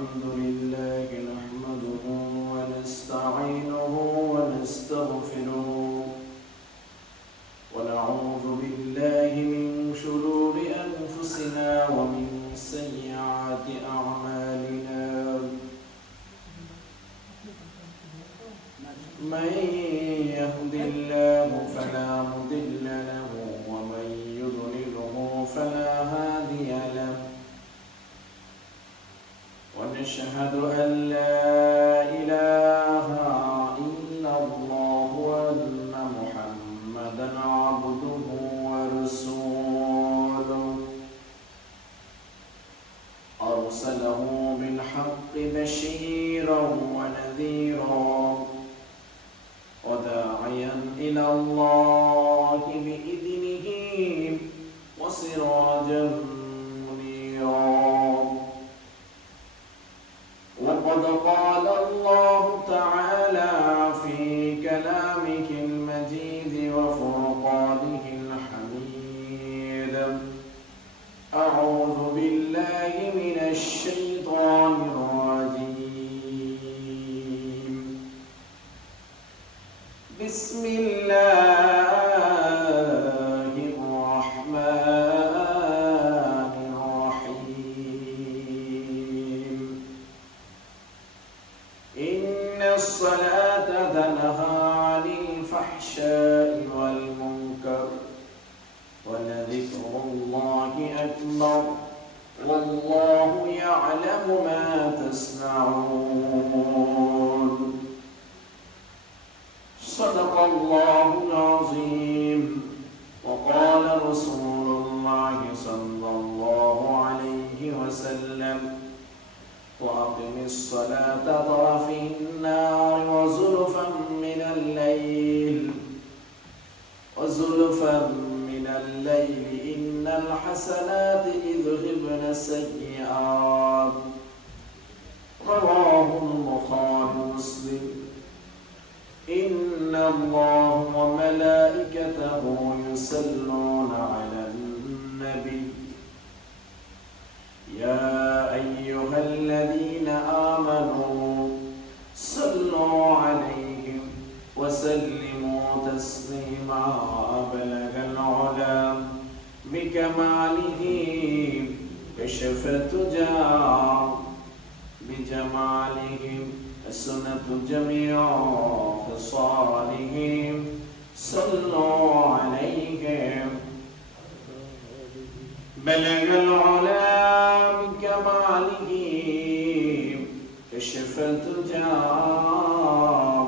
الحمد لله نحمده ونستعينه ونستغفره ونعوذ بالله من شرور أنفسنا ومن سيئات أعمالنا من يهد الله فلا مضل له ومن يضلله فلا هادي له ونشهد أن لا إله إلا الله وأن محمدا عبده ورسوله أرسله بالحق بشيرا ونذيرا وداعيا إلى الله بإذنه وسراجا منيرا وقد قال الله تعالى في كلامه المجيد وفرقانه الحميد أعوذ بالله من الشيطان الرجيم بسم الله الرحمن الرحيم إن الصلاة تنهى عن الفحشاء والمنكر ولذكر الله أكبر والله يعلم ما تصنعون صدق الله العظيم وقال رسول الله صلى الله عليه وسلم وأقم الصلاة طرفي النار وزلفا من الليل إن الحسنات يذهبن السيئات رواه البخاري ومسلم إن الله وملائكته يصلون على النبي يا أيها الذين آمنوا صلوا عليه وسلموا تسليما بلغ العلا بكماله كشف التجى بجماله السنة جميع خصالهم صلوا عليه بلغ العلا بكماله كشف التجى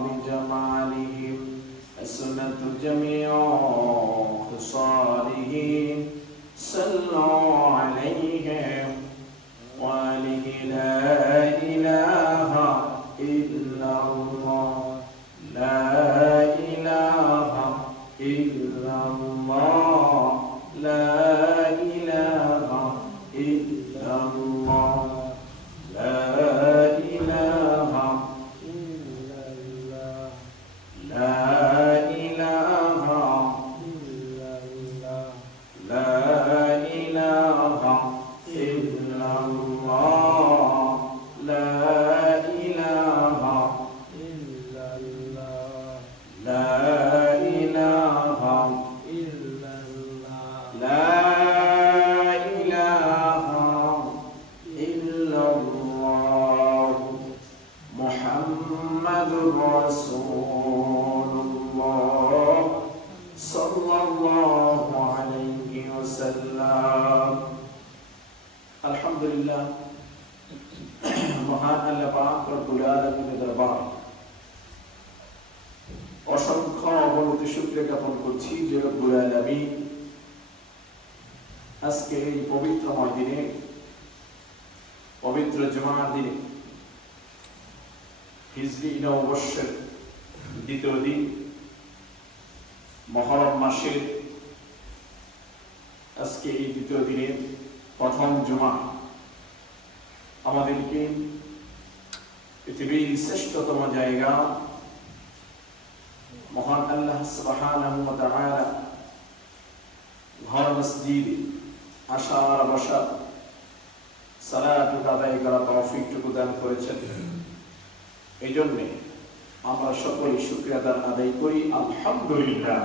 بجماله السنة جميع خصاله صلوا عليه وآله لا إله إلا الله لا إله إلا الله لا إله إلا الله لا إله إلا الله لا إله إلا الله لا إله إلا الله لا إله إلا الله لا إله إلا الله لا إله إلا الله محمد رسول الله صلى الله عليه وسلم الحمد لله মহান আল্লাহ পাক রব্বুল আলামিনের দরবারে অসংখ্য অবনত শুকরিয়া জ্ঞাপন করছি যে রব্বুল আলামিন আজকে এই পবিত্রময় দিনে পবিত্র জুমার দিনে হিজরি নববর্ষের দ্বিতীয় দিন মুহররম মাসের আজকে এই দ্বিতীয় দিনের প্রথম জুমা আমাদেরকে পৃথিবীর শ্রেষ্ঠতম জায়গা মহান আল্লাহ সুবহানাহু ওয়া তাআলা ঘর মসজিদে আসার বসা সালাত আদায় করা তৌফিকটুকু দান করেছেন। এই জন্যে আমরা সকলেই শুকরিয়া আদায় করি। আলহামদুলিল্লাহ।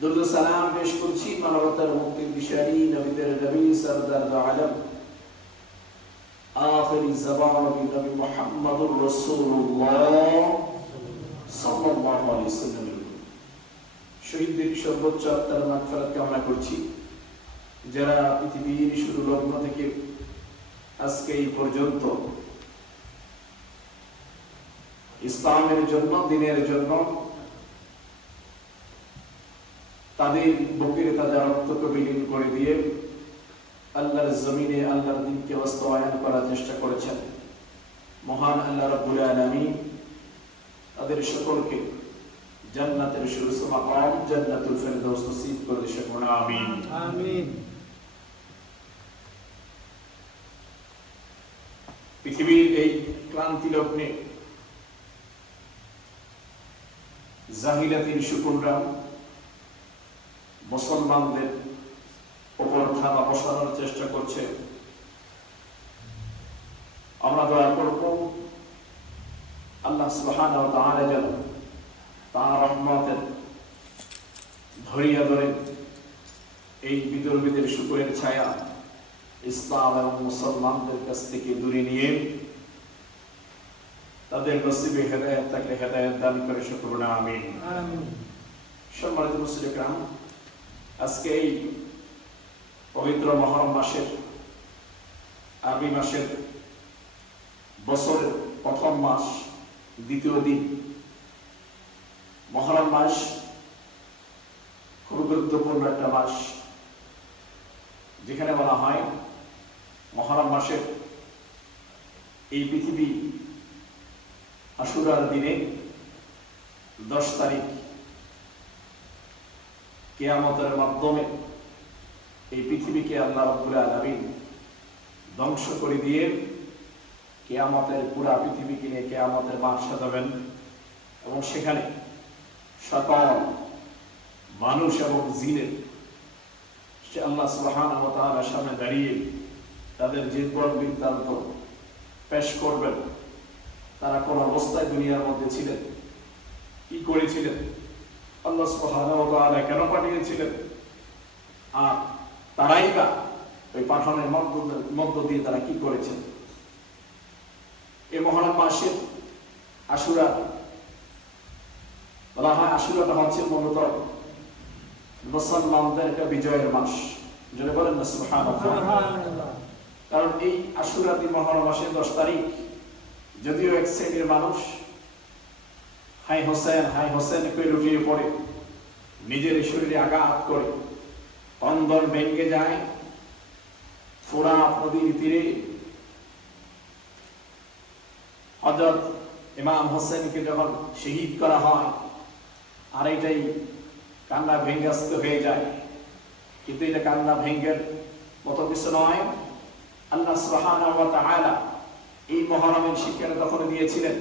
দুরূদ ও সালাম পেশ করছি মানবতার মুক্তির দিশারি নবীদের নবী সরদার দু আলম আখিরি জবান নবী মুহাম্মদুর রাসূলুল্লাহ সাল্লাল্লাহু আলাইহি ওয়াসাল্লাম। শহীদদের সর্বোচ্চ আত্মার মাগফিরাত কামনা করছি। যারা পৃথিবীর শুরু লগ্ন থেকে আজকে এই পর্যন্ত ইসলামের জন্য, দিনের জন্য তাদের বুকের তাজা রক্তকে বিলীন করে দিয়ে আল্লাহর জমিনে আল্লাহর দ্বীনকে বাস্তবায়ন করার চেষ্টা করেছেন, মহান আল্লাহ রাব্বুল আলামিন তাদের সকলকে জান্নাতের সুরস মাকাম জান্নাতুল ফেরদাউস নসিব করে সকল আমিন আমিন। পৃথিবীর এই ক্লান্তি লগ্নে জাহিলাতির শুকুররা মুসলমানদের উপর থাবা বসানোর চেষ্টা করছে। আমরা দোয়া করব আল্লাহ সুবহানাহু ওয়া তাআলা যেন তাঁর রহমতের ধরিয়া ধরে এই বিদর্মীদের শুকরের ছায়া ইসলাম এবং মুসলমানদের কাছ থেকে দূরে নিয়ে তাদের নসিবে হেদায়েত থাকলে হেদায়েত দান করে সকল আমিন আমিন। সম্মানিত মুসলিম, আজকে এই পবিত্র মুহররম মাসের, আরবি মাসের বছরের প্রথম মাস, দ্বিতীয় দিন। মুহররম মাস খুব গুরুত্বপূর্ণ একটা মাস, যেখানে বলা হয় মুহররম মাসের এই পৃথিবী আশুরার দিনে 10 তারিখ কিয়ামতের মাধ্যমে এই পৃথিবীকে আল্লাহ রাব্বুল আলামিন ধ্বংস করে দিয়ে কিয়ামতের পুরা পৃথিবীকে নিয়ে কিয়ামতের মাঠ সাজাবেন এবং সেখানে সকল মানুষ এবং জিনের সে আল্লাহ সুবহানাহু ওয়া তাআলার সামনে দাঁড়িয়ে তাদের জীবন বৃত্তান্ত পেশ করবেন। তারা কোন অবস্থায় দুনিয়ার মধ্যে ছিলেন, কি করেছিলেন, আল্লাহ সুবহানাহু ওয়া তাআলা কেন পাঠিয়েছিলেন, আর তারাই বা ওই পাঠানোর মধ্য দিয়ে তারা কি করেছেন। এই মুহররম মাসে আশুরা বলা হয়। আশুরাটা হচ্ছে মূলত মুসলমানদের একটা বিজয়ের মাস, যেটা বলেন না সুবহানাল্লাহ। কারণ এই আশুরা দিন মুহররম মাসের 10 তারিখ, যদিও এক শ্রেণীর মানুষ হাই হোসেন করে লুটিয়ে পড়ে, নিজের শরীরে আঘাত করে, অন্দর ভেঙে যায়। ফোরাত নদীর তীরে হযরত ইমাম হোসেনকে যখন শহীদ করা হয়, আর এটাই কান্না ভেঙ্গাস্ত হয়ে যায়। কিন্তু এটা কান্না ভেঙ্গের মতো কিছু নয়। আল্লাহ সুবহানাহু ওয়া তাআলা এই মুহররমের শিক্ষাটা তখন দিয়েছিলেন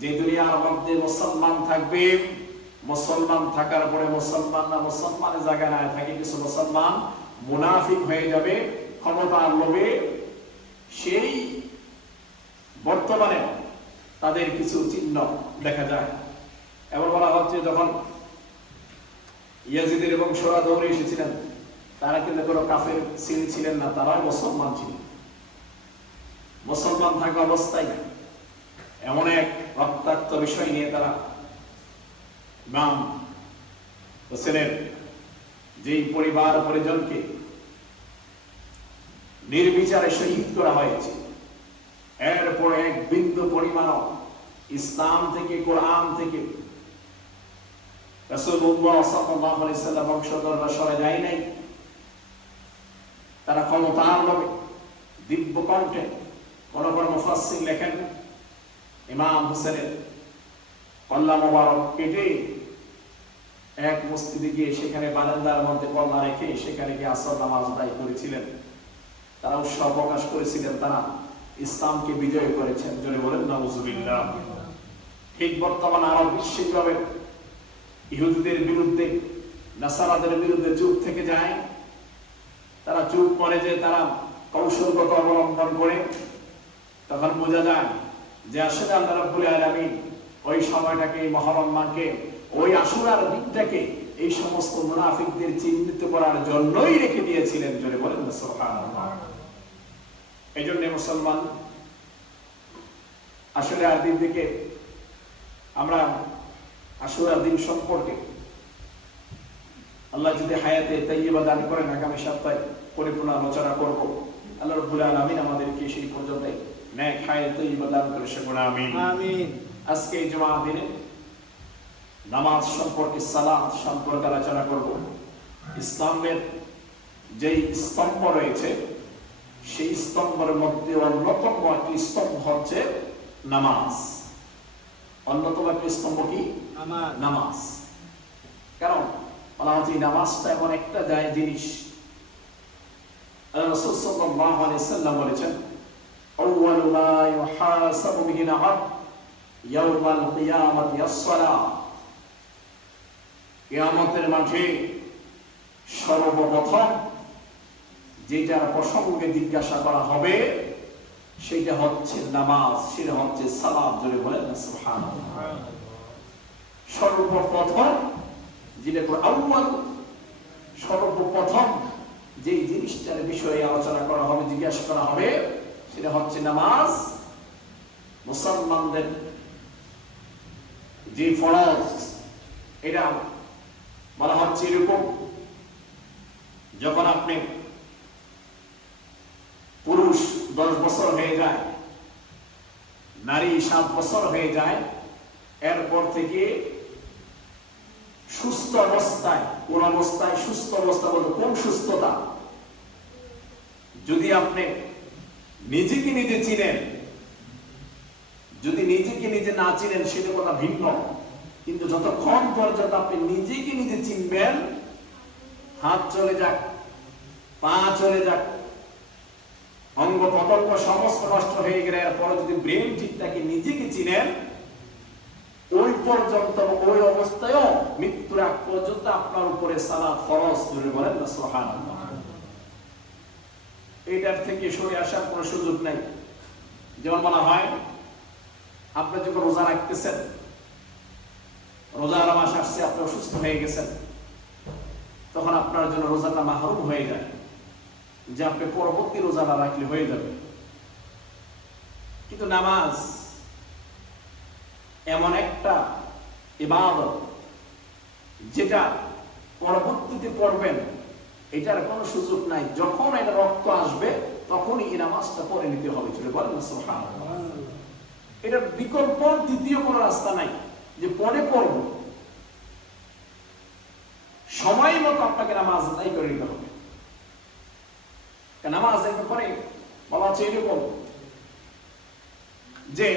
যে দুনিয়ার মধ্যে মুসলমান থাকবে, মুসলমান থাকার পরে মুসলমান না মুসলমানের জায়গায় না থাকে, কিছু মুসলমান মুনাফিক হয়ে যাবে ক্ষমতার লোভে। সেই বর্তমানে তাদের কিছু চিহ্ন দেখা যায়। এবার বলা হচ্ছে যখন ইয়াজিদের এবং শোরা দৌড়ে এসেছিলেন, তারা কিন্তু কোনো কাফের ছিলেন না, তারাও মুসলমান ছিলেন। মুসলমান থাকা অবস্থায় এমন এক রক্তাক্ত বিষয় নিয়ে তারা ইমাম হোসেনের যেই পরিবার পরিজনকে নির্বিচারে শহীদ করা হয়েছে, এরপরে এক বিন্দু পরিমাণ ইসলাম থেকে, কোরআন থেকে রাসূলুল্লাহ সাল্লাল্লাহু আলাইহি ওয়াসাল্লাম বংশধররা সরে যায় নাই। তারা ক্ষমতার লোভে দিব্য কণ্ঠে কোন কোন মুফাসসির লেখেন ইমাম হোসেনের কল্লা মোবারক কেটে এক মসজিদে গিয়ে সেখানে বারান্দার মধ্যে কল্লা রেখে সেখানে গিয়ে আসর নামাজ আদায় করেছিলেন। তারা উৎসাহ প্রকাশ করেছিলেন তারা ইসলামকে বিজয় করেছেন। জোরে বলেন নাউজুবিল্লাহ। ঠিক বর্তমান আরব বিশ্বভাবে ইহুদিদের বিরুদ্ধে, নাসারাদের বিরুদ্ধে চুপ থেকে যায়। তারা চুপ করে যে তারা কৌশলগত অবলম্বন করে, তখন বোঝা যায় যে আসলে আল্লাহ রাব্বুল আলামিন ওই সময়টাকে, এই মহরম মাসকে, ওই আশুরার দিকটাকে এই সমস্ত মুনাফিকদের চিহ্নিত করার জন্যই রেখে দিয়েছিলেন। জোরে বলেন না সুবহানাল্লাহ। এই জন্য মুসলমান আশুরার দিন থেকে আমরা আশুরার দিন সম্পর্কে আল্লাহ যদি হায়াতে তাইয়্যিবা দান করেন আগামী সপ্তাহে পরিপূর্ণ আলোচনা করব। আল্লাহ রাব্বুল আলামিন আমাদেরকে সেই পর্যন্ত নেক হায়াতে তাইয়্যিবা দান করে সেগুলো আমিন আমিন। আজকে এই জুমার দিনে নামাজ সম্পর্কে, সালাত সম্পর্কে আলোচনা করব। ইসলামের যেই স্তম্ভ রয়েছে সেই স্তম্ভের মধ্যে অন্যতম একটি স্তম্ভ হচ্ছে নামাজ। অন্যতম একটি স্তম্ভ কি? নামাজ। কারণ বলা হচ্ছে নামাজটা এমন একটা জিনিস, রাসূল সাল্লাল্লাহু আলাইহি সাল্লাম বলেছেন, আউয়ালু মা ইউহাসাবু বিহি আল-আবদ ইয়াওমাল কিয়ামাতি আস-সালাহ। কিয়ামতের মাঠে সর্বপ্রথম যেটার প্রসঙ্গে জিজ্ঞাসা করা হবে সেটা হচ্ছে নামাজ, সেটা হচ্ছে সালাত। জোরে বলেন সুবহানাল্লাহ। সর্বপ্রথম যেটা আউয়াল, সর্বপ্রথম যে জিনিসটার বিষয়ে আলোচনা করা হবে, জিজ্ঞাসা করা হবে, সেটা হচ্ছে নামাজ। মুসলমানদের যে ফরজ, এটা বলা হচ্ছে এরকম, যখন আপনি পুরুষ 10 বছর হয়ে যায়, নারী 7 বছর হয়ে যায়, এরপর থেকে সুস্থ অবস্থায়, কোন অবস্থায় সুস্থ অবস্থা বলতে কোন সুস্থতা, যদি আপনি নিজেকে নিজে চিনেন, যদি নিজেকে নিজে না চিনেন সেটা কথা ভিন্ন, কিন্তু যতক্ষণ পর্যন্ত আপনি নিজেকে নিজে চিনবেন, হাত চলে যাক, পা চলে যাক, অঙ্গ প্রত্যঙ্গ সমস্ত নষ্ট হয়ে গেলে, এরপর যদি ব্রেন ঠিক থাকে, নিজেকে চিনেন, ওই পর্যন্ত, ওই অবস্থায়ও মৃত্যুর আগ পর্যন্ত আপনার উপরে সালাত ফরজ। ধরে বলেন না সুবহানাল্লাহ। এটার থেকে সরে আসার কোনো সুযোগ নাই। যেমন বলা হয়, আপনি যখন রোজা রাখতেছেন, রোজার মাস আসছে, আপনি অসুস্থ হয়ে গেছেন, তখন আপনার জন্য রোজাটা মাহরুম হয়ে যায়, যে আপনি পরবর্তী রোজাটা রাখলে হয়ে যাবে। কিন্তু নামাজ এমন একটা ইবাদত যেটা পরবর্তীতে পড়বেন, এটার কোনো সুযোগ নাই। যখন এটা রক্ত আসবে তখনই এই নামাজটা পড়ে নিতে হবে। চলে বলেন না সুবহানাল্লাহ। এটার বিকল্প দ্বিতীয় কোনো রাস্তা নাই যে পরে পড়ব। সময় মতো আপনাকে নামাজ আদায় করে নিতে হবে। নামাজ আদায় করে বলা হচ্ছে এরকম যে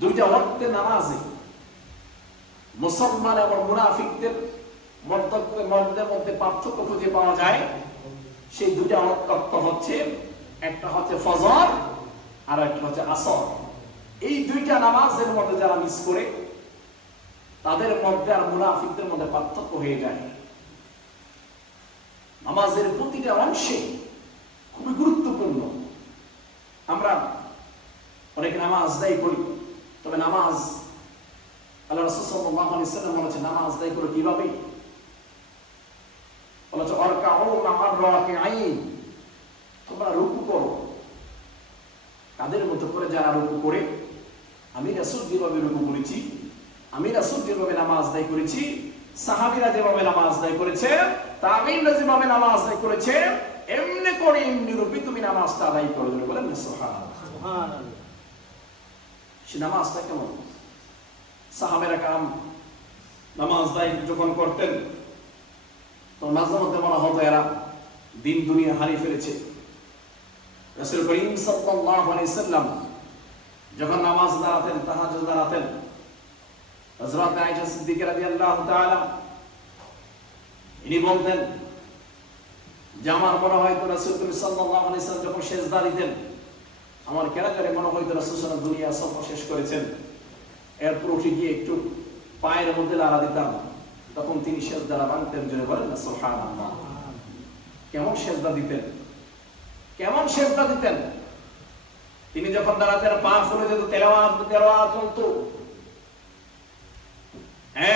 দুইটা ওয়াক্তের নামাজে মুসলমান এবং মুনাফিকদের মধ্যে পার্থক্য খুঁজে পাওয়া যায়। সেই দুইটা ওয়াক্ত হচ্ছে, একটা হচ্ছে ফজর আর একটা হচ্ছে আসর। এই দুইটা নামাজের মধ্যে যারা মিস করে, তাদের মধ্যে আর মুনাফিকদের মধ্যে পার্থক্য হয়ে যায়। নামাজের প্রতিটা অংশে খুবই গুরুত্বপূর্ণ। আমরা অনেক নামাজ আদায় করি, তবে নামাজ আল্লাহ রাসূল সাল্লাল্লাহু আলাইহি ওয়াসাল্লাম বলেছেন নামাজ আদায় করে কিভাবে? বলেছে আরকাউ মা'আর রাকিঈন, তোমরা রুকু করো তাদের মতো করে। যারা রুকু করে, আমি রাসূল যেভাবে রুকু করেছি, আমি রাসূল যেভাবে নামাজ আদায় করেছি, সাহাবীরা যেভাবে নামাজ আদায় করেছে, তাবেঈনরা যেভাবে নামাজ আদায় করেছে, এমনি করে এমনি রূপে তুমি নামাজটা আদায় করো। বলেন সুবহানাল্লাহ। সুবহানাল্লাহ। সে নামাজটা কেমন? সাহাবেরা কাম নামাজ আদায় যখন করতেন, তো মাঝে মধ্যে মনে হতো এরা দিন দুনিয়া হারিয়ে ফেলেছে। রাসূল করিম সাল্লাল্লাহু আলাইহি সাল্লাম যখন নামাজ দাঁড়াতেন, তাহাজ্জুদ দাঁড়াতেন, হযরত আয়েশা সিদ্দিকা রাদিয়াল্লাহু তাআলা ইনি বলতেন যে আমার মনে হয়তো রাসূল করিম সাল্লাল্লাহু আলাইহি সাল্লাম যখন সেজদা দিতেন, আমার কেন জানি মনে হয়তো রাসূল সাল্লাল্লাহু আলাইহি সাল্লাম দুনিয়া সফর শেষ করেছেন, এরপর উঠে গিয়ে একটু পায়ের মধ্যে লাড়া দিতাম, তখন তিনি সেজদা ভাঙতেন। জোরে বলেন না সুবহানাল্লাহ। কেমন সেজদা দিতেন? কেমন সেজদা দিতেন। তিনি যখন দাঁড়াতেন পা ফুলে যেত, তেলাওয়াত চলতো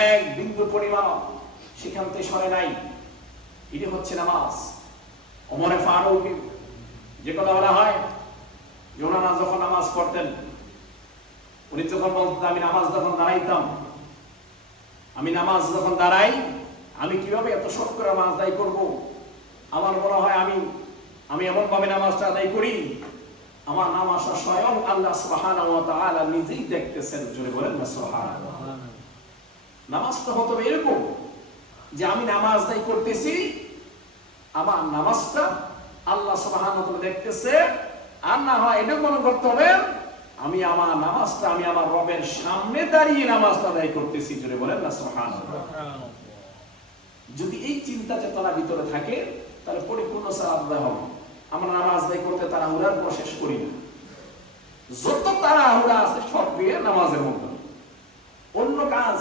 এক বিন্দু পরিমাণ সেখান থেকে সরে নাই। এটি হচ্ছে নামাজ। ওমরে ফারুক যে কথা বলা হয়, ওনারা যখন নামাজ পড়তেন, উনি যখন বলতেন আমি নামাজ যখন দাঁড়াই, আমি কিভাবে এত শর্ট করে নামাজ আদায় করবো। আমার মনে হয় আমি এমন ভাবে নামাজটা আদায় করি, আমার নামাজটা স্বয়ং আল্লাহ সুবহানাহু ওয়া তাআলা নিজেই দেখতেছেন। জোরে বলেন না সুবহানাল্লাহ। নামাজটা হতো এরকম যে আমি নামাজ আদায় করতেছি, আমার নামাজটা আল্লাহ সুবহানাহু ওয়া তাআলা দেখতেছে। আর না হয় এটা মনে করতে হবে আমি আমার নামাজটা আমি আমার রবের সামনে দাঁড়িয়ে নামাজটা আদায় করতেছি। জোরে বলেন না সুবহানাল্লাহ। যদি এই চিন্তা চেতনা ভিতরে থাকে তাহলে পরিপূর্ণ সালাত আদায় হবে। আমরা নামাজ আদায় করতে তাড়াহুড়ার পর শেষ করি না। যত তাড়াহুড়া আছে সব দিয়ে নামাজের মধ্যে, অন্য কাজ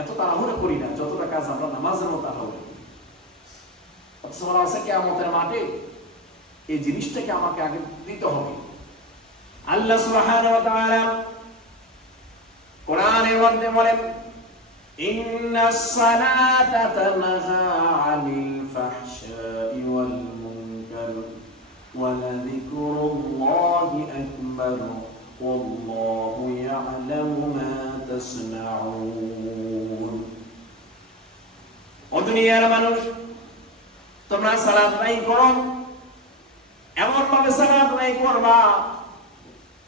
এত তাড়াহুড়া করি না যতটা কাজ আমরা নামাজের মতো তাড়াহুড়া করি। অথচ বলা আছে কিয়ামতের মাঠে এই জিনিসটাকে আমাকে আগে দিতে হবে। আল্লাহ সুবহানাহু ওয়া তাআলা কোরআনের মধ্যে বলেন ইন্নাস সালাতা তানহা আনিল ফাহশাই ওয়াল মুনকার ওয়া লাযিকরুল্লাহি আকবার ওয়াল্লাহু ইয়া'লামু মা তাসনাউন। ও দুনিয়ার মানুষ, তোমরা সালাত আদায় করো, এমন ভাবে সালাত আদায় করবা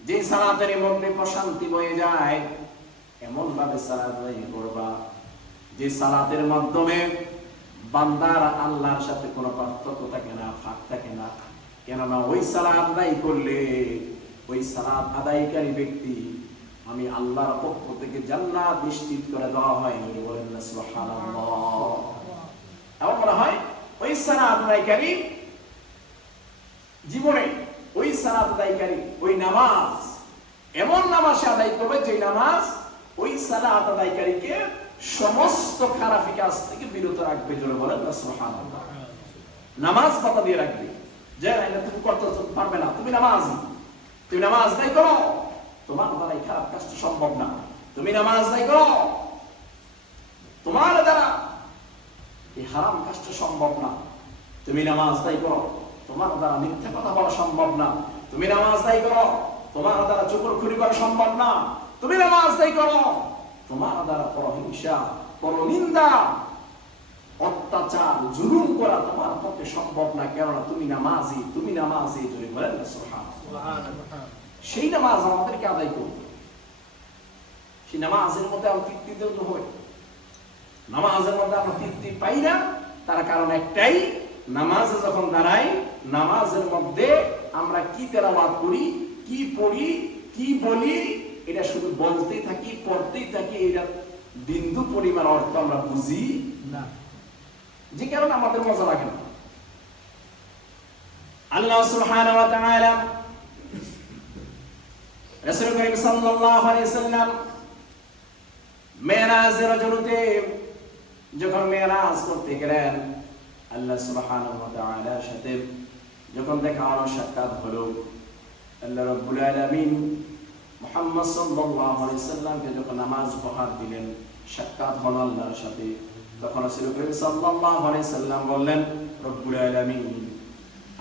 যে সালাতের মধ্যে প্রশান্তি বয়ে যায়। এমন ভাবে সালাত আদায় করবা যে সালাতের মাধ্যমে বান্দার আল্লাহর সাথে কোনো পার্থক্য থাকে না, ফাঁক থাকে না। কেননা ওই সালাত আদায় করলে ওই সালাত আদায়কারী ব্যক্তি আমি আল্লাহর পক্ষ থেকে জান্নাত নিশ্চিত করে দেওয়া হয়। বলেন না সুবহানাল্লাহ। এমন মনে হয় ওই সালাত আদায়কারী জীবনে ওই সালাত আদায়কারী ওই নামাজ এমন নামাজ আদায় করবে যে নামাজ ওই সালাত আদায়কারীকে সমস্ত খারাপ কাজ থেকে বিরত রাখবে। জোরে বলেন না সুবহানাল্লাহ। নামাজ কথা দিয়ে রাখবে যে এটা তুমি করতে পারবে না, তুমি নামাজ আদায় করো, তোমার দ্বারা এই খারাপ কাজটা সম্ভব না। তুমি নামাজ আদায় করো, তোমার দ্বারা এই হারাম কাজটা সম্ভব না। তুমি নামাজ আদায় করো, তোমার দ্বারা মিথ্যা কথা বলা সম্ভব না। তুমি নামাজ আদায় করো, তোমার দ্বারা চুগলখড়ি করা সম্ভব না। তুমি নামাজ আদায় করো, তোমার দ্বারা পরহিংসা, পরনিন্দা, অত্যাচার, জুলুম করা তোমার পক্ষে সম্ভব না। কেননা তুমি নামাজি। জোরে বলেন না সুবহানাল্লাহ। সেই নামাজ আমাদেরকে আদায় করবে। সেই নামাজের মধ্যে আমরা তৃপ্তি দিতে হয়। নামাজের মধ্যে আমরা তৃপ্তি পাই না, তার কারণ একটাই, নামাজে যখন দাঁড়াই নামাজের মধ্যে আমরা কি তেলাওয়াত করি, কি পড়ি, কি বলি, এটা শুধু বলতেই থাকি, পড়তেই থাকি। এটা বিন্দু পরিমাণ অর্থ আমরা বুঝি না, যে কারণে আমাদের মজা লাগে না। আল্লাহ সুবহানাহু ওয়া তাআলা রাসূল করিম সাল্লাল্লাহু আলাইহি সাল্লাম মেরাজের রাজুতে যখন মেরাজ করতে গেলেন, আল্লাহ সুবহানাহু ওয়া তাআলার সাথে যখন দেখা হলো, সাক্ষাৎ হলো, আল্লাহ রাব্বুল আলামিন মুহাম্মদ সাল্লাল্লাহু আলাইহি সাল্লামকে যখন নামাজ উপহার দিলেন, সাক্ষাৎ হলো আল্লাহর সাথে, তখন রাসূল করিম সাল্লাল্লাহু আলাইহি সাল্লাম বললেন, রব্বুল আলামিন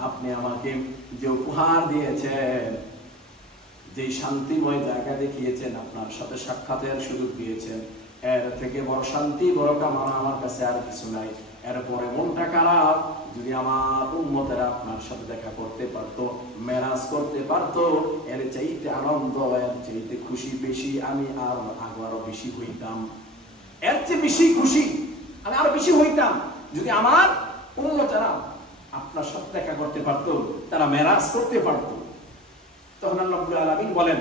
আপনি আমাকে যে উপহার দিয়েছেন, যে শান্তিময় জায়গা দেখিয়েছেন, আপনার সাথে সাক্ষাতের সুযোগ দিয়েছেন, এর থেকে বড় শান্তি, বড় কামনা আমার কাছে আর কিছু নাই। এরপরে মনটা খারাপ, যদি আমার উম্মতেরা আপনার সাথে দেখা করতে পারতো, মেরাজ করতে পারতো, এর চাইতে আনন্দ, এর চাইতে খুশি বেশি আমি আরো বেশি হইতাম। এর চেয়ে বেশি খুশি আমি আরো বেশি হইতাম যদি আমার উম্মতেরা আপনার সাথে দেখা করতে পারতো, তারা মেরাজ করতে পারতো। তখন আল্লাহ রাব্বুল আলামিন বলেন,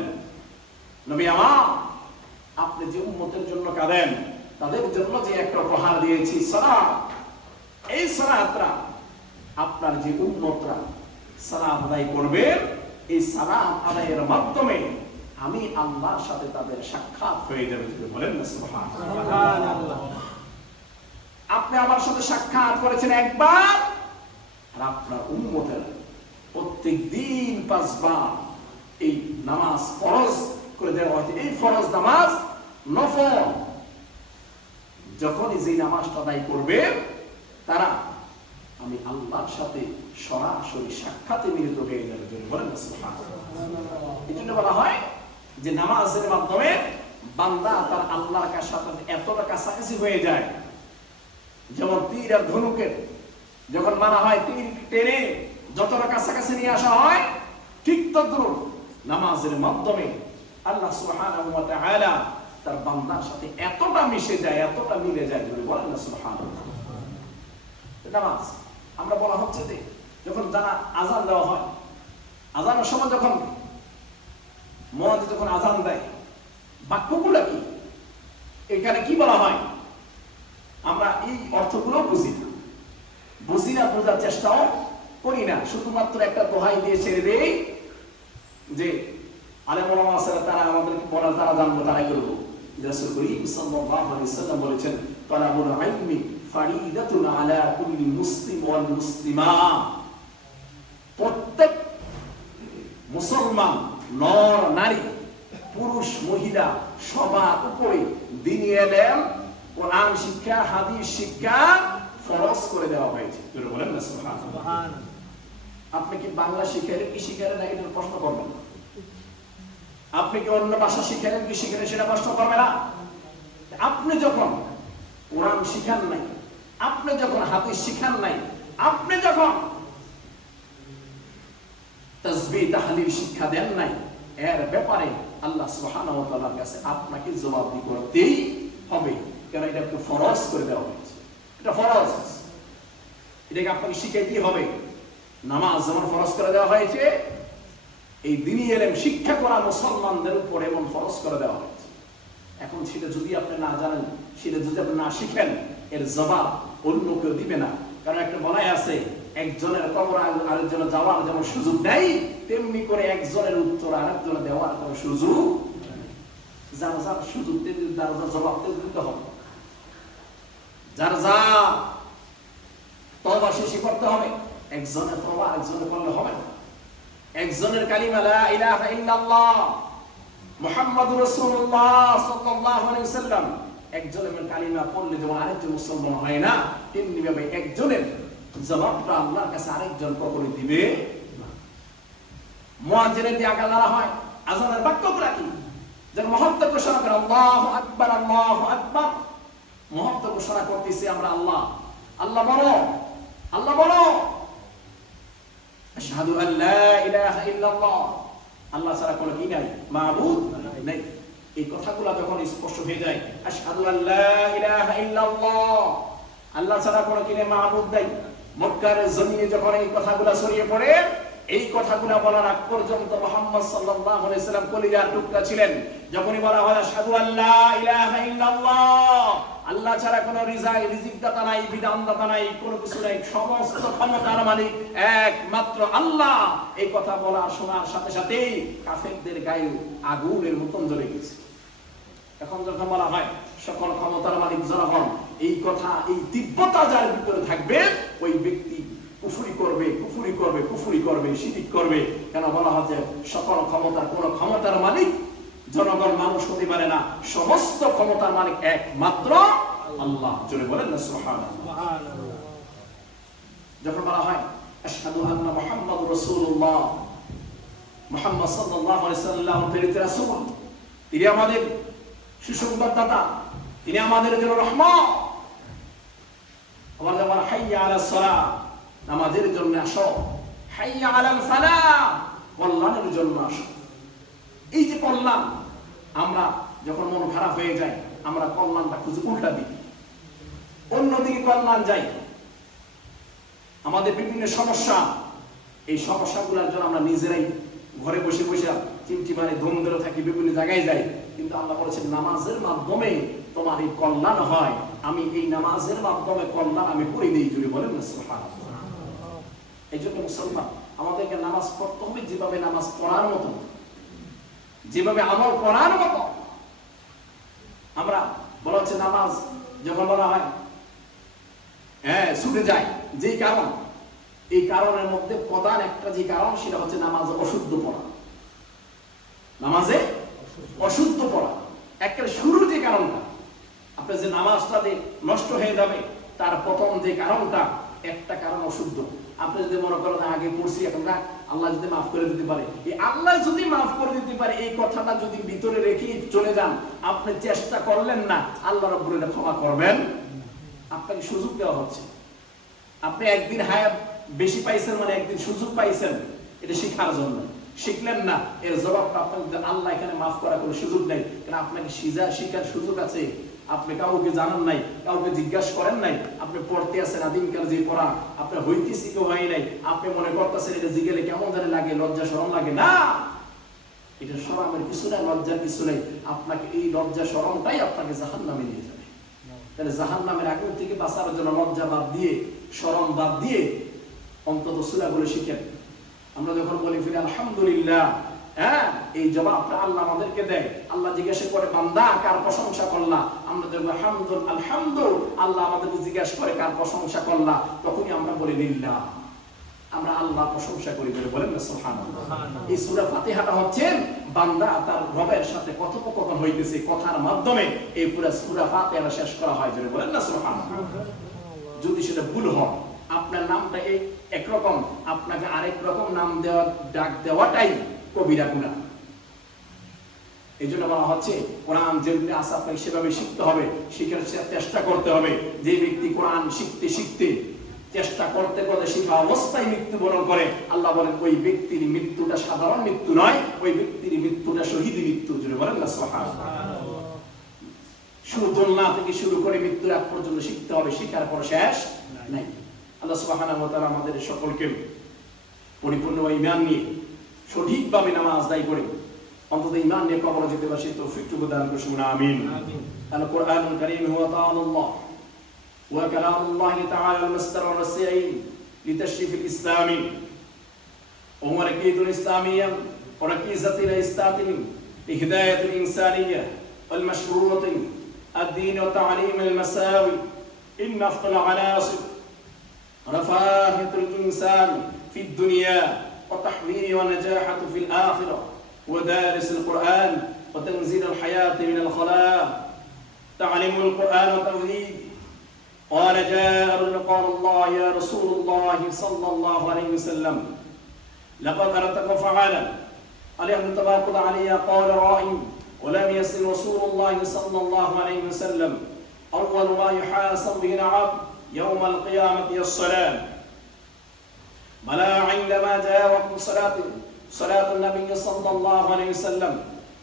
নবী আমার, আপনি যে উম্মতের জন্য কাঁদেন, তাদের জন্য যে একটা উপহার দিয়েছি সালাত, এই সালাতটা আপনার যে উম্মতরা সালাত আদায় করবে, এই সালাত আদায়ের মাধ্যমে আমি আল্লাহর সাথে তাদের সাক্ষাৎ হয়ে যাবে। বলেন না সুবহানাল্লাহ। আপনি আমার সাথে সাক্ষাৎ করেছেন একবার, আর আপনার উম্মতেরা প্রত্যেক দিন 5 বার এই নামাজ ফরজ করে দেওয়া হয়েছে। এই ফরজ নামাজ নফল, যখনই যে নামাজটা আদায় করবে তারা আমি আল্লাহর সাথে সরাসরি সাক্ষাতে মিলিত হয়ে যাবে। বলেন না সুবহানাল্লাহ। এই জন্য বলা হয় যে নামাজের মাধ্যমে বান্দা তার আল্লাহর সাথে এতটা কাছাকাছি হয়ে যায়, যেমন তীর আর ধনুকের যখন মারা হয়, তীর টেনে যতটা কাছাকাছি নিয়ে আসা হয়, ঠিক তদ্রুপ নামাজের মাধ্যমে আল্লাহ সুবহানাহু ওয়া তাআলা তার বান্দার সাথে এতটা মিশে যায়, এতটা মিলে যায়। বলেন না সুবহানাল্লাহ। নামাজ আমরা বলা হচ্ছে যে যখন জানা আজান দেওয়া হয়, আজানের সময় যখন মুয়াজ্জিন যখন আজান দেয়, বাক্যগুলো কি, এখানে কি বলা হয়, আমরা এই অর্থগুলো বুঝি না, বোঝার চেষ্টাও করি না, শুধুমাত্র একটা দোহাই দিয়ে ছেড়ে দেই যে আলেম ওলামা আছে তারা আমাদেরকে বলার, তারা জানবো, তারাই করবো। রাসূল করিম সাল্লাল্লাহু আলাইহি ওয়াসাল্লাম বলেছেন, তালাবুল ইলমি ফারিদাতুন আলা কুল্লি মুসলিম ওয়াল মুসলিমা। প্রত্যেক মুসলমান নর নারী পুরুষ মহিলা সবার উপরে দ্বীনি ইলম, কোরআন শিক্ষা, হাদিস শিক্ষা ফরজ করে দেওয়া হয়েছে। বলেন না সুবহানাল্লাহ। আপনি কি বাংলা শিখেলেন কি শিখেলেন না, এটার প্রশ্ন করবেন না। আপনি কি অন্য ভাষা শিখেলেন কি শিখেলেন, সেটা প্রশ্ন করবে না। আপনি যখন কোরআন শিখান নাই, আপনি যখন হাদিস শিখান নাই, আপনি যখন তাসবিহ তাহলিল শিক্ষা দেন নাই, এর ব্যাপারে আল্লাহ সুবহানাহু ওয়া তাআলার কাছে আপনাকে জবাবদিহি করতেই হবে, কারণ এটা একটু ফরজ করে দেওয়া হয়েছে। এটা ফরজ, এটাকে আপনাকে শিখাইতেই হবে। নামাজ যেমন ফরজ করে দেওয়া হয়েছে, এই দ্বীনি ইলম শিক্ষা করা মুসলমানদের উপর এমন ফরজ করে দেওয়া হয়েছে। এখন সেটা যদি আপনি না জানেন, সেটা যদি আপনি না শিখেন, এর জবাব অন্য কেউ দিবে না। কারণ একটা বলাই আছে, একজনের কবর আরেকজনের যাওয়ার যেমন সুযোগ নেই, তেমনি করে একজনের উত্তর আরেকজনের দেওয়ার কোনো সুযোগ নেই। যার যার সুযোগ তার জবাব দিতে হবে, যার যা তওবা শেষ করতে হবে। একজনের তওবা আরেকজনের করলে হবে না। একজনের কালিমা লা ইলাহা ইল্লাল্লাহ মুহাম্মাদুর রাসূলুল্লাহ সাল্লাল্লাহু আলাইহি ওয়াসাল্লাম, একজনের কালিমা পড়লে যেমন আরেকজন মুসলমান হয় না, তেমনি ভাবে একজনের জবাবটা আল্লাহর কাছে আরেকজন কখনো দিবে না। মুয়াজ্জিনের যে আগে ধরা হয়, আযানের বাক্যগুলো কি, যেন মহত্ব ঘোষণা করে আল্লাহু আকবার, আল্লাহু আকবার, মহত্ব ঘোষণা করতেছি আমরা, আল্লাহ আল্লাহ বলো, আল্লাহ বলো, আশহাদু আল্লা ইলাহা ইল্লাল্লাহ, আল্লাহ ছাড়া কোনো কি নাই, মাবুদ নাই। এই কথাগুলো যখন স্পষ্ট হয়ে যায়, আশহাদু আল্লা ইলাহা ইল্লাল্লাহ, আল্লাহ ছাড়া কোনো কি নাই, মাবুদ নাই, মক্কার জমিনে যখন এই কথাগুলো ছড়িয়ে পড়ে, এই কথাগুলো বলার আগ পর্যন্ত মুহাম্মদ সাল্লাল্লাহু আলাইহি ওয়াসাল্লাম কলিজার টুকরা ছিলেন। যখনই বলা হয় আশহাদু আল্লা ইলাহা ইল্লাল্লাহ, আল্লাহ ছাড়া কোনো রিজিক দাতা নাই, বিধান দাতা নাই, কোনো কিছু নাই, সমস্ত ক্ষমতার মালিক একমাত্র আল্লাহ, এই কথা বলা শোনার সাথে সাথেই কাফেরদের গায়ে আগুনের মতন জ্বলে গেছে। এখন যখন বলা হয় সকল ক্ষমতার মালিক জনগণ, এই কথা, এই তীব্রতা যার ভিতরে থাকবে, ওই ব্যক্তি কুফরি করবে, কুফরি করবে, কুফরি করবে, শিরক করবে। কেন বলা হচ্ছে সকল ক্ষমতার, কোন ক্ষমতার মালিক জনগণ মানুষ হতে পারে না, সমস্ত ক্ষমতার মালিক একমাত্র আল্লাহ। জোরে বলেন না সুবহানাল্লাহ। যখন বলা হয় আশহাদু আন্না মুহাম্মাদুর রাসূলুল্লাহ, মুহাম্মদ সাল্লাল্লাহু আলাইহি ওয়াসাল্লাম প্রেরিত রাসূল, তিনি আমাদের সুসংবাদদাতা, তিনি আমাদের জন্য রহমত। আবার যখন হাইয়া আলাস সালাহ, নামাজের জন্য আসো, হাইয়া আলাল ফালাহ, কল্যাণের জন্য আসো। এই যে কল্যাণ, আমরা যখন মন খারাপ হয়ে যায়, আমরা কল্যাণটা খুঁজে উল্টা দিই, অন্যদিকে কল্যাণ যাই। আমাদের বিভিন্ন সমস্যা, এই সমস্যাগুলোর জন্য আমরা নিজেরাই ঘরে বসে বসে চিমচিমারে ধুম ধরে থাকি, বিভিন্ন জায়গায় যাই। কিন্তু আল্লাহ বলেছেন নামাজের মাধ্যমে তোমার এই কল্যাণ হয়, আমি এই নামাজের মাধ্যমে কল্যাণ আমি করে দিই। যদি বলেন না সুবহানাল্লাহ। এই জন্য মুসলমান আমাদেরকে নামাজ পড়তে হবে যেভাবে নামাজ পড়ার মতো, যেভাবে আমল করার মতো। আমরা বলা হচ্ছে নামাজ যখন বলা হয় ছুটে যায়, যেই কারণ এই কারণের মধ্যে প্রধান একটা যে কারণ সেটা হচ্ছে নামাজ অশুদ্ধ পড়া। নামাজে অশুদ্ধ পড়া একেবারে শুরুর যে কারণটা, আপনার যে নামাজটা যে নষ্ট হয়ে যাবে তার প্রথম যে কারণটা, একটা কারণ অশুদ্ধ। আপনি যদি মনে করেন আগে পড়ছি এখন না, আল্লাহ যদি মাফ করে দিতে পারে, এই আল্লাহ যদি মাফ করে দিতে পারে এই কথাটা যদি ভিতরে রেখে চলে যান, আপনি চেষ্টা করলেন না, আল্লাহ রাব্বুল আলামিন ক্ষমা করবেন। আপনাকে সুযোগ দেওয়া হচ্ছে। আপনি একদিন হায়াত বেশি পাইছেন মানে একদিন সুযোগ পাইছেন এটা শিখার জন্য, শিখলেন না, এর জবাবটা আপনাকে আল্লাহ এখানে মাফ করার কোনো সুযোগ নেই। কারণ আপনাকে শিখার সুযোগ আছে, আপনি কাউকে জানান নাই, কাউকে জিজ্ঞাসা করেন নাই, আপনি পড়তে আছেন আদিমকাল যে পড়া, আপনি হইতেছি কেউ হয় নাই, আপনি মনে করতেছেন এটা জিগেলে কেমন জানে লাগে, লজ্জা শরম লাগে না, এটা শরমের কিছু নাই, লজ্জার কিছু নাই। আপনাকে এই লজ্জা শরমটাই আপনাকে জাহান্নামে নিয়ে যাবে। তাহলে জাহান্নামের আগুন থেকে বাঁচার জন্য লজ্জা বাদ দিয়ে, শরম বাদ দিয়ে অন্তত সূরাগুলো শিখেন। আমরা যখন বলি ফিরে আলহামদুলিল্লাহ, হ্যাঁ, এই জবাবটা আল্লাহ আমাদেরকে দেয়। আল্লাহ জিজ্ঞাসা করে বান্দা কার প্রশংসা করলা, আমরা দেখবো আলহামদুল, আল্লাহ আমাদেরকে জিজ্ঞাসা করে কার প্রশংসা করলা, তখনই আমরা বলি লিল্লাহ, আমরা আল্লাহ প্রশংসা করি বলে বলেন না সুবহানাল্লাহ। এই সূরা ফাতিহাটা হচ্ছে বান্দা তার রবের সাথে কথোপকথন হইতেছে, কথার মাধ্যমে এই পুরো সূরা ফাতিহাটা শেষ করা হয় বলে বলেন না সুবহানাল্লাহ। যদি সেটা ভুল হয়, আপনার নামটা একরকম, আপনাকে আরেক রকম নাম দেওয়া, ডাক দেওয়াটাই কবিরা গুনাহ। এই জন্য বলা হচ্ছে কোরআন যেভাবে আছে আপনাকে সেভাবে শিখতে হবে, শিখার চেষ্টা করতে হবে। যে ব্যক্তি কোরআন শিখতে শিখতে চেষ্টা করতে করতে শিখা অবস্থায় মৃত্যুবরণ করে, আল্লাহ বলেন ওই ব্যক্তির মৃত্যুটা সাধারণ মৃত্যু নয়, ওই ব্যক্তির মৃত্যুটা শহীদ মৃত্যু। যদি বলেন না সুবহানাল্লাহ। শুরু দোলনা থেকে শুরু করে মৃত্যুর আগ পর্যন্ত শিখতে হবে, শিখার পর শেষ নাই। আল্লাহ সুবহানাহু ওয়া তাআলা আমাদের সকলকে পরিপূর্ণ ঈমান নিয়ে সঠিকভাবে নামাজ আদায় করে অন্তত ঈমান নিয়ে কবরে যেতে পারি সেই তৌফিকটুকু দান করুন, আমিন। আল কুরআনুল কারীম হুয়া তাআলাল্লাহ ওয়া কালামুল্লাহি তাআলা আল-মাসদার ওয়া রাসঈন লিতাশরিফিল ইসলামি ওয়া মারাকিতুল ইসলামিয়্যা ওয়া রাকিজাতুল ইসতাতিমি লিহিদায়াতিল ইনসানিয়্যা ওয়াল মাশরুউরাতি الدين وتعليم المساوي إن أفضل العناصر رفاهة الإنسان في الدنيا وتحويل ونجاحة في الآخرة ودارس القرآن وتنزيل الحياة من الخلاء تعلم القرآن وتوحيد. قال جاء قال الله يا رسول الله صلى الله عليه وسلم لقد أردتك فعلا عليه تبارك علي قال رائي ولم يسل رسول الله صلى الله عليه وسلم أول ما يحاسب به العبد يوم القيامة الصلاة بلى عندما جاء وقت صلاة النبي صلى الله عليه وسلم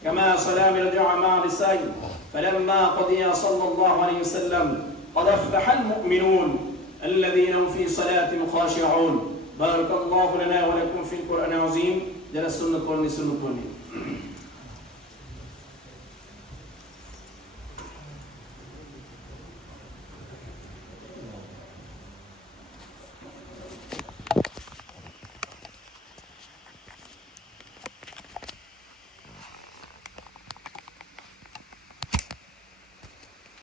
كما صلاة رجع مع نسائه فلما قضي صلى الله عليه وسلم قد أفلح المؤمنون الذين هم في صلاتهم خاشعون. بارك الله لنا ولكم في القرآن العظيم. جل السنة والسنة والسنة.